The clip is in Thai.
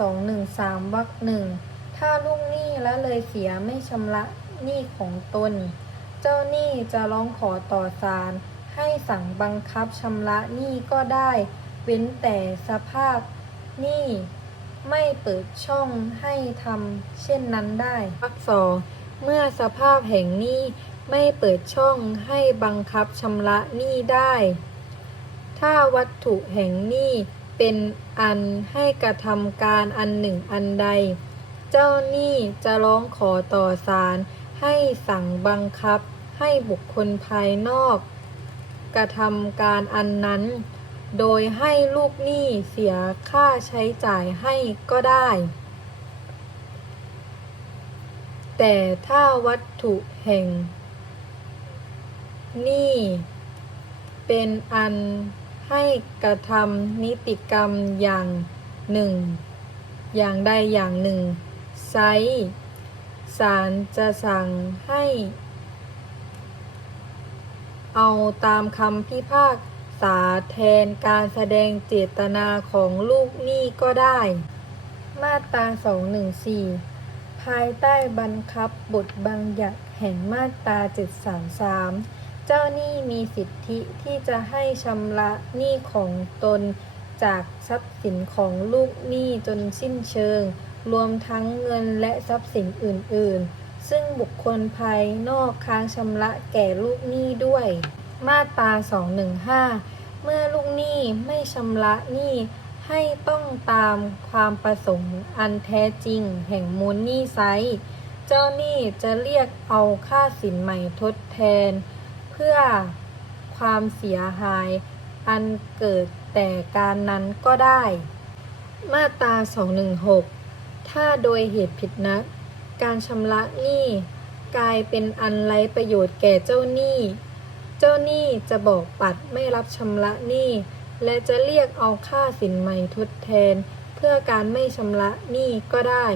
213วรรคหนึ่งถ้าลูกหนี้ละเลยเสียไม่ชำระหนี้ของตน เจ้าหนี้จะร้องขอต่อศาลให้สั่งบังคับชำระหนี้ก็ได้ เว้นแต่สภาพหนี้ไม่เปิดช่องให้ทำเช่นนั้นได้วรรคสองเมื่อสภาพแห่งหนี้ไม่เปิดช่องให้บังคับชำระหนี้ได้ ถ้าวัตถุแห่งหนี้ เป็นอันให้กระทำการอันหนึ่งอันใด เจ้าหนี้จะร้องขอต่อศาลให้สั่งบังคับให้บุคคลภายนอก กระทำการอันนั้น โดยให้ลูกหนี้เสียค่าใช้จ่ายให้ก็ได้ แต่ถ้าวัตถุแห่งหนี้เป็นอัน ให้กระทำนิติกรรมอย่างหนึ่ง อย่างใดอย่างหนึ่ง ไซศาลจะสั่งให้ เอาตามคำพิพากษาแทนการแสดงเจตนาของลูกหนี้ก็ได้ มาตรา 214 ภายใต้บังคับบทบัญญัติแห่งมาตรา 733 เจ้าหนี้มีสิทธิที่จะให้ชำระหนี้ของตนจากทรัพย์สินของลูกหนี้จนสิ้นเชิง รวมทั้งเงินและทรัพย์สินอื่น ๆ ซึ่งบุคคลภายนอกค้างชำระแก่ลูกหนี้ด้วย มาตรา 215 เมื่อลูกหนี้ไม่ชำระหนี้ให้ต้องตามความประสงค์อันแท้จริงแห่งมูลหนี้ไซส์เจ้าหนี้จะเรียกเอาค่าสินใหม่ทดแทน พื่อความเสียหาย อันเกิดแต่การนั้นก็ได้ มาตรา 216 ถ้าโดยเหตุผิดนัดการชำระหนี้กลายเป็นอันไรประโยชน์แก่เจ้าหนี้ เจ้าหนี้จะบอกปัดไม่รับชำระหนี้ และจะเรียกเอาค่าสินใหม่ทดแทน เพื่อการไม่ชำระหนี้ก็ได้